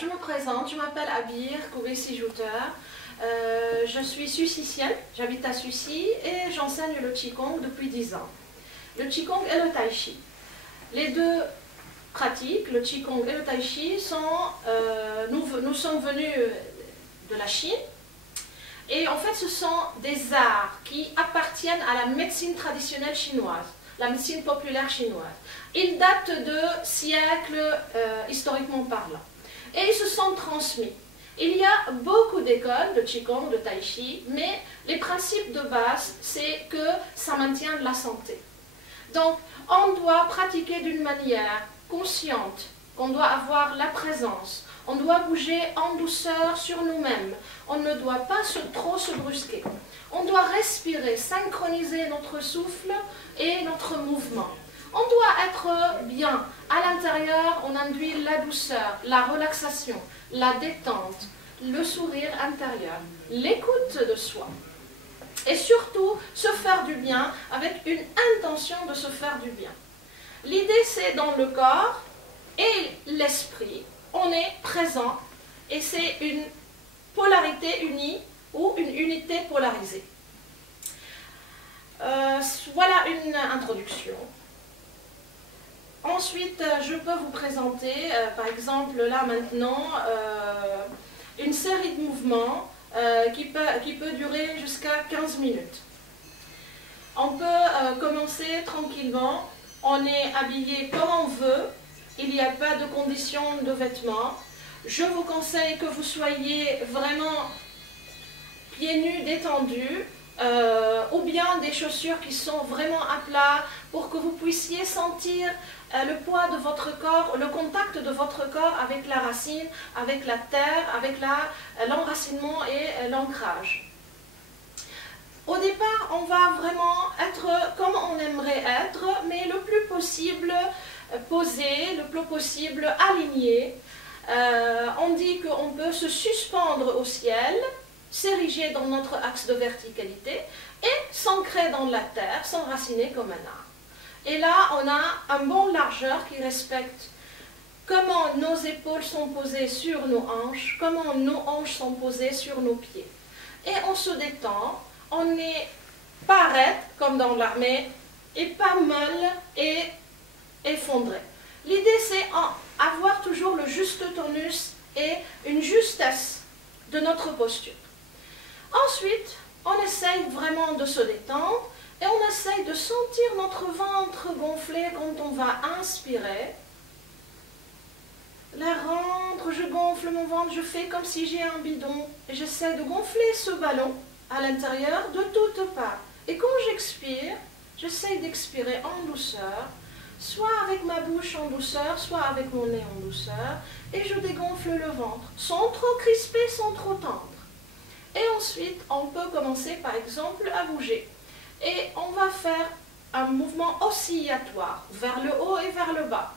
je me présente, je m'appelle Abir Koubessi-Jouteur. Je suis suissicienne, j'habite à Suissy et j'enseigne le Qigong depuis 10 ans. Le Qigong et le Tai Chi. Les deux pratiques, le Qigong et le Tai Chi, nous sommes venus de la Chine. Et en fait, ce sont des arts qui appartiennent à la médecine traditionnelle chinoise, la médecine populaire chinoise. Ils datent de siècles, historiquement parlant. Et ils se sont transmis. Il y a beaucoup d'écoles de Qigong, de Tai Chi, mais les principes de base, c'est que ça maintient la santé. Donc, on doit pratiquer d'une manière consciente, qu'on doit avoir la présence, on doit bouger en douceur sur nous-mêmes, on ne doit pas trop se brusquer. On doit respirer, synchroniser notre souffle et notre mouvement. On doit être bien. À l'intérieur, on induit la douceur, la relaxation, la détente, le sourire intérieur, l'écoute de soi. Et surtout, se faire du bien avec une intention de se faire du bien. L'idée, c'est dans le corps et l'esprit, on est présent et c'est une polarité unie ou une unité polarisée. Voilà une introduction. Ensuite, je peux vous présenter, par exemple, là maintenant, une série de mouvements qui peut durer jusqu'à 15 minutes. On peut commencer tranquillement, on est habillé comme on veut, il n'y a pas de conditions de vêtements. Je vous conseille que vous soyez vraiment pieds nus, détendus, ou bien des chaussures qui sont vraiment à plat pour que vous puissiez sentir le poids de votre corps, le contact de votre corps avec la racine, avec la terre, avec l'enracinement et l'ancrage. Au départ, on va vraiment être comme on aimerait être, mais le plus possible posé, le plus possible aligné. On dit qu'on peut se suspendre au ciel, s'ériger dans notre axe de verticalité et s'ancrer dans la terre, s'enraciner comme un arbre. Et là, on a un bon largeur qui respecte comment nos épaules sont posées sur nos hanches, comment nos hanches sont posées sur nos pieds. Et on se détend, on n'est pas raide comme dans l'armée et pas molle et effondré. L'idée, c'est avoir toujours le juste tonus et une justesse de notre posture. Ensuite, on essaye vraiment de se détendre et on essaye de sentir notre ventre gonfler quand on va inspirer. L'air rentre, je gonfle mon ventre, je fais comme si j'ai un bidon et j'essaie de gonfler ce ballon à l'intérieur de toutes parts. Et quand j'expire, j'essaie d'expirer en douceur, soit avec ma bouche en douceur, soit avec mon nez en douceur, et je dégonfle le ventre, sans trop crisper, sans trop tendre. Et ensuite, on peut commencer par exemple à bouger. Et on va faire un mouvement oscillatoire, vers le haut et vers le bas,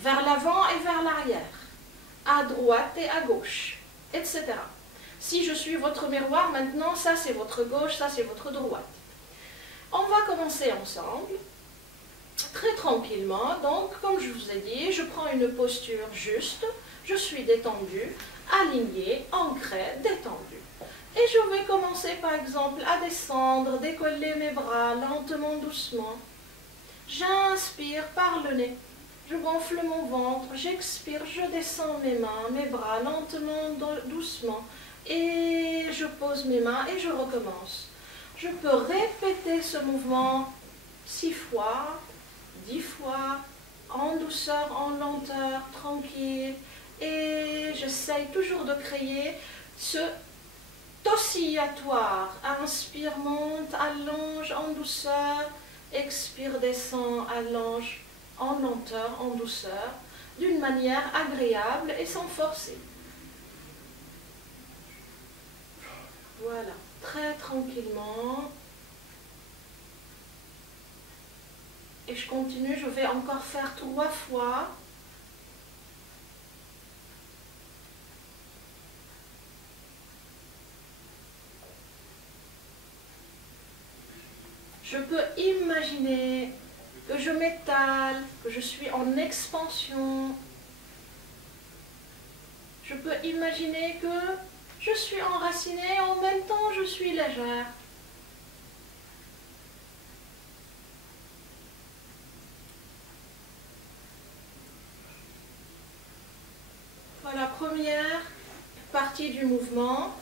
vers l'avant et vers l'arrière, à droite et à gauche, etc. Si je suis votre miroir, maintenant, ça c'est votre gauche, ça c'est votre droite. On va commencer ensemble, très tranquillement. Donc, comme je vous ai dit, je prends une posture juste, je suis détendue, alignée, ancrée, détendue. Et je vais commencer par exemple à descendre, décoller mes bras lentement, doucement. J'inspire par le nez, je gonfle mon ventre, j'expire, je descends mes mains, mes bras lentement, doucement. Et je pose mes mains et je recommence. Je peux répéter ce mouvement 6 fois, 10 fois, en douceur, en lenteur, tranquille. Et j'essaye toujours de créer ce oscillatoire. Inspire, monte, allonge en douceur. Expire, descend, allonge en lenteur, en douceur, d'une manière agréable et sans forcer. Voilà, très tranquillement. Et je continue, je vais encore faire 3 fois. Je peux imaginer que je m'étale, que je suis en expansion. peux imaginer que je suis enracinée et en même temps je suis légère. Voilà, première partie du mouvement.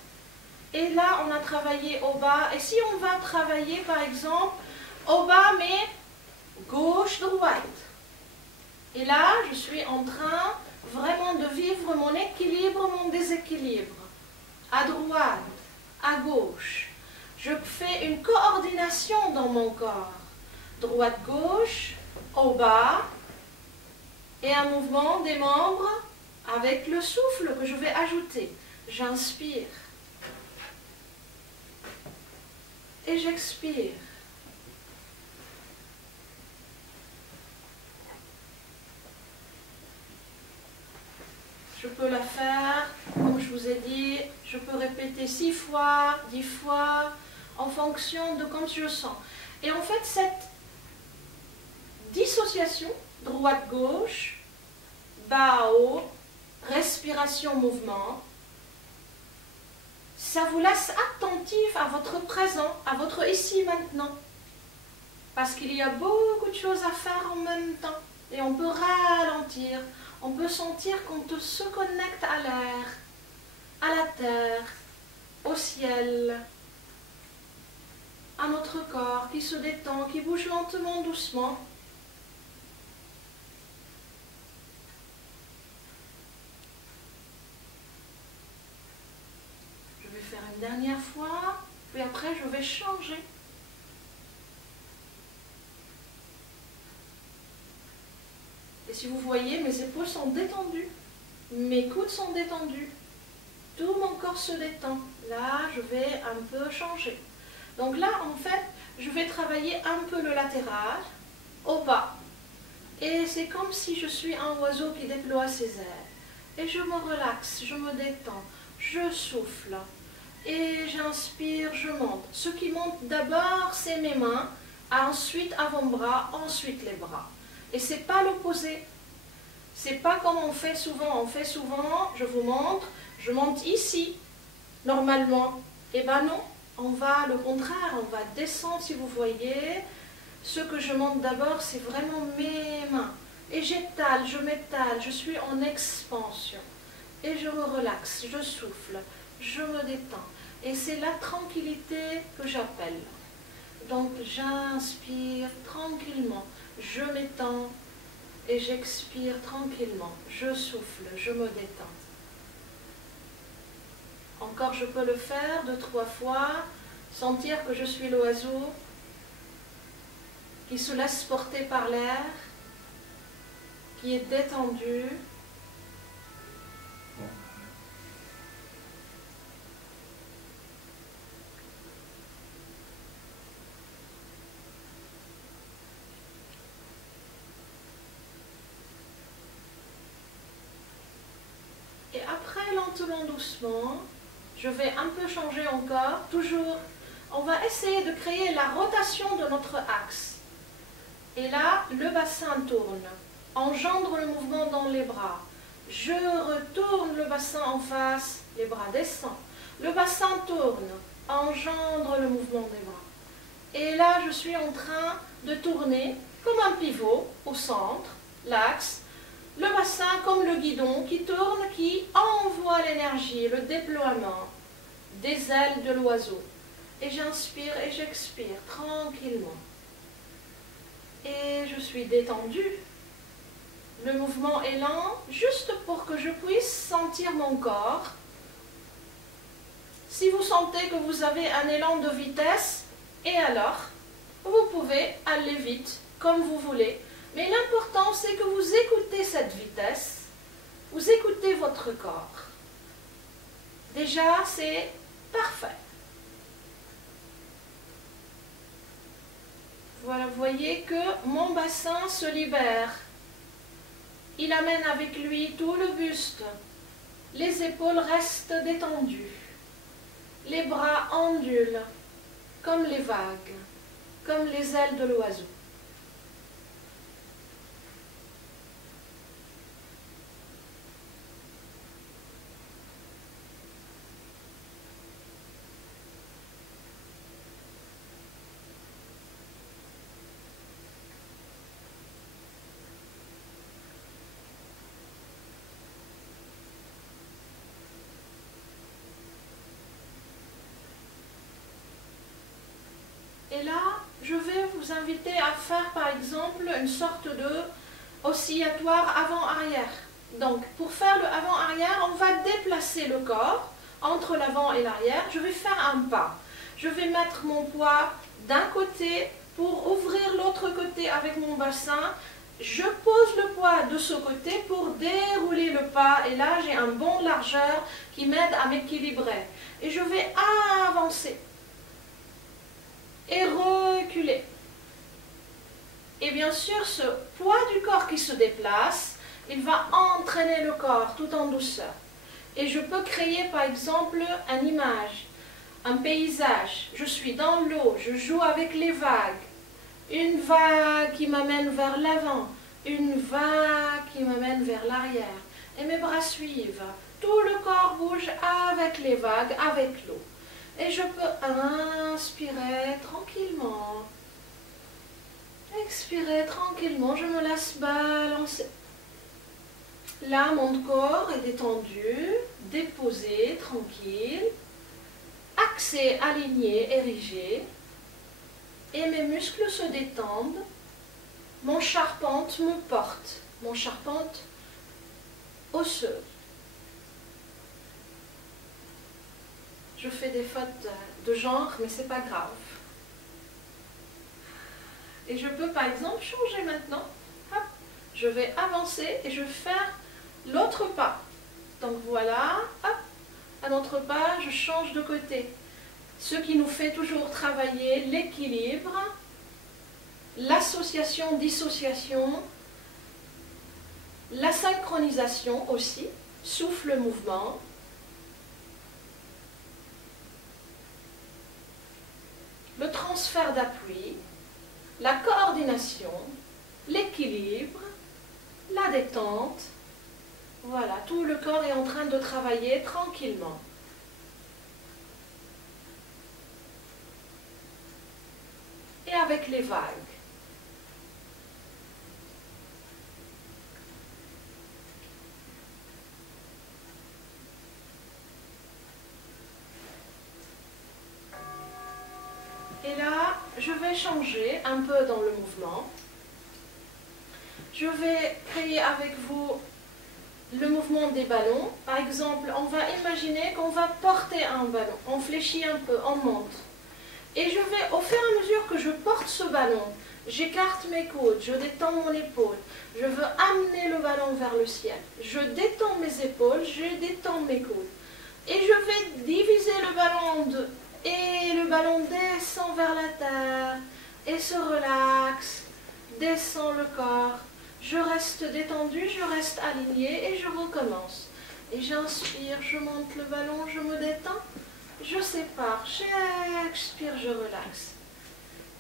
Et là, on a travaillé au bas. Et si on va travailler, par exemple, au bas, mais gauche-droite. Et là, je suis en train vraiment de vivre mon équilibre, mon déséquilibre. À droite, à gauche. Je fais une coordination dans mon corps. Droite-gauche, au bas. Et un mouvement des membres avec le souffle que je vais ajouter. J'inspire. Et j'expire. Je peux la faire, comme je vous ai dit, je peux répéter 6 fois, 10 fois, en fonction de comme je sens. Et en fait, cette dissociation, droite-gauche, bas-haut, respiration-mouvement, ça vous laisse attentif à votre présent, à votre ici-maintenant. Parce qu'il y a beaucoup de choses à faire en même temps. Et on peut ralentir. On peut sentir qu'on se connecte à l'air, à la terre, au ciel, à notre corps qui se détend, qui bouge lentement, doucement. Je vais faire une dernière fois, puis après je vais changer. Et si vous voyez, mes épaules sont détendues, mes coudes sont détendus, tout mon corps se détend. Là, je vais un peu changer. Donc là, en fait, je vais travailler un peu le latéral, au bas. Et c'est comme si je suis un oiseau qui déploie ses ailes. Et je me relaxe, je me détends, je souffle. Et j'inspire, je monte. Ce qui monte d'abord, c'est mes mains, ensuite avant-bras, ensuite les bras. Et ce n'est pas l'opposé. Ce n'est pas comme on fait souvent. On fait souvent, je vous montre, je monte ici, normalement. Eh bien non, on va le contraire, on va descendre si vous voyez. Ce que je monte d'abord, c'est vraiment mes mains. Et j'étale, je m'étale, je suis en expansion. Et je me relaxe, je souffle, je me détends. Et c'est la tranquillité que j'appelle. Donc j'inspire tranquillement. Je m'étends et j'expire tranquillement. Je souffle, je me détends. Encore, je peux le faire 2-3 fois, sentir que je suis l'oiseau qui se laisse porter par l'air, qui est détendu. Et après, lentement, doucement, je vais un peu changer encore. Toujours, on va essayer de créer la rotation de notre axe. Et là, le bassin tourne, engendre le mouvement dans les bras. Je retourne le bassin en face, les bras descendent. Le bassin tourne, engendre le mouvement des bras. Et là, je suis en train de tourner comme un pivot au centre, l'axe. Le bassin comme le guidon qui tourne, qui envoie l'énergie, le déploiement des ailes de l'oiseau. Et j'inspire et j'expire tranquillement. Et je suis détendue. Le mouvement est lent, juste pour que je puisse sentir mon corps. Si vous sentez que vous avez un élan de vitesse, et alors, vous pouvez aller vite, comme vous voulez. Mais l'important, c'est que vous écoutez cette vitesse, vous écoutez votre corps. Déjà, c'est parfait. Voilà, vous voyez que mon bassin se libère. Il amène avec lui tout le buste. Les épaules restent détendues. Les bras ondulent, comme les vagues, comme les ailes de l'oiseau. Et là, je vais vous inviter à faire par exemple une sorte de oscillatoire avant-arrière. Donc, pour faire le avant-arrière, on va déplacer le corps entre l'avant et l'arrière. Je vais faire un pas. Je vais mettre mon poids d'un côté pour ouvrir l'autre côté avec mon bassin. Je pose le poids de ce côté pour dérouler le pas. Et là, j'ai un bond de largeur qui m'aide à m'équilibrer. Et je vais avancer et reculer. Et bien sûr, ce poids du corps qui se déplace, il va entraîner le corps tout en douceur. Et je peux créer par exemple une image, un paysage. Je suis dans l'eau, je joue avec les vagues. Une vague qui m'amène vers l'avant, une vague qui m'amène vers l'arrière. Et mes bras suivent. Tout le corps bouge avec les vagues, avec l'eau. Et je peux inspirer tranquillement. Expirer tranquillement, je me laisse balancer. Là, mon corps est détendu, déposé, tranquille, axé, aligné, érigé. Et mes muscles se détendent. Mon charpente me porte, mon charpente osseuse. Je fais des fautes de genre, mais c'est pas grave. Et je peux par exemple changer maintenant. Hop, je vais avancer et je vais faire l'autre pas. Donc voilà, hop, un autre pas, je change de côté. Ce qui nous fait toujours travailler l'équilibre, l'association-dissociation, la synchronisation aussi, souffle-mouvement. Le transfert d'appui, la coordination, l'équilibre, la détente. Voilà, tout le corps est en train de travailler tranquillement. Et avec les vagues. Et là, je vais changer un peu dans le mouvement. Je vais créer avec vous le mouvement des ballons. Par exemple, on va imaginer qu'on va porter un ballon. On fléchit un peu, on monte. Et je vais, au fur et à mesure que je porte ce ballon, j'écarte mes côtes, je détends mon épaule. Je veux amener le ballon vers le ciel. Je détends mes épaules, je détends mes côtes. Et je vais diviser le ballon en deux. Et le ballon descend vers la terre et se relaxe, descend le corps. Je reste détendu, je reste aligné et je recommence. Et j'inspire, je monte le ballon, je me détends, je sépare, j'expire, je relaxe.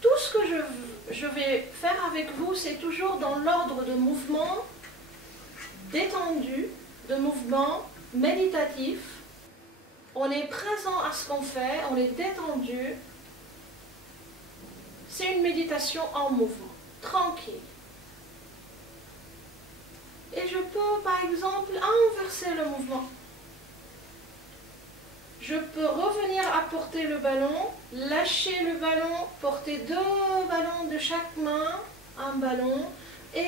Tout ce que je vais faire avec vous, c'est toujours dans l'ordre de mouvement détendu, de mouvement méditatif. On est présent à ce qu'on fait, on est détendu. C'est une méditation en mouvement, tranquille. Et je peux, par exemple, inverser le mouvement. Je peux revenir à porter le ballon, lâcher le ballon, porter deux ballons de chaque main, un ballon, et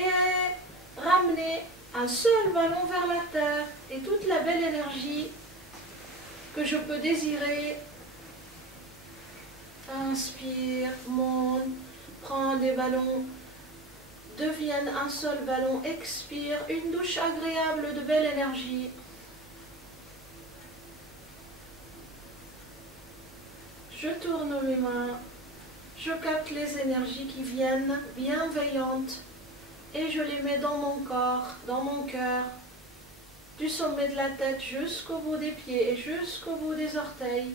ramener un seul ballon vers la terre. Et toute la belle énergie que je peux désirer. Inspire, monte, prends des ballons, deviennent un seul ballon, expire, une douche agréable de belle énergie. Je tourne mes mains, je capte les énergies qui viennent bienveillantes et je les mets dans mon corps, dans mon cœur, du sommet de la tête jusqu'au bout des pieds et jusqu'au bout des orteils,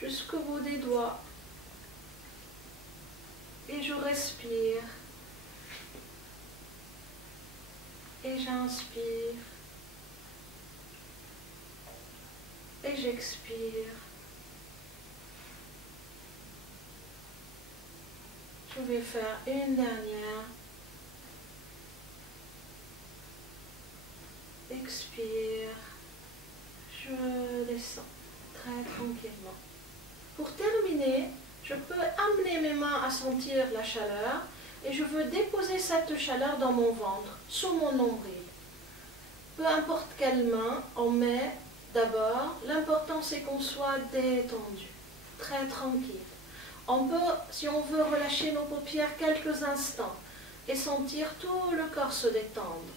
jusqu'au bout des doigts. Et je respire. Et j'inspire. Et j'expire. Je vais faire une dernière. Expire. Je descends très tranquillement. Pour terminer, Je peux amener mes mains à sentir la chaleur et je veux déposer cette chaleur dans mon ventre, sous mon nombril. Peu importe quelle main on met d'abord, l'important c'est qu'on soit détendu, très tranquille. On peut, si on veut, relâcher nos paupières quelques instants et sentir tout le corps se détendre.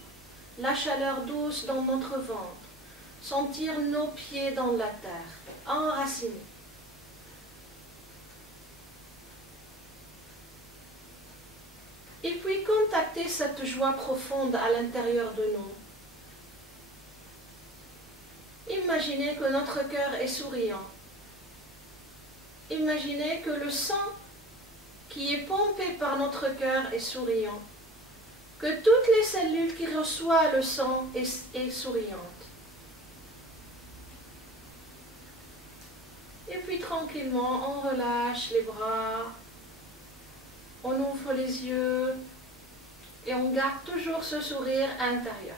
La chaleur douce dans notre ventre, sentir nos pieds dans la terre, enracinés. Et puis contacter cette joie profonde à l'intérieur de nous. Imaginez que notre cœur est souriant. Imaginez que le sang qui est pompé par notre cœur est souriant. Que toutes les cellules qui reçoivent le sang est souriante. Et puis tranquillement, on relâche les bras, on ouvre les yeux et on garde toujours ce sourire intérieur.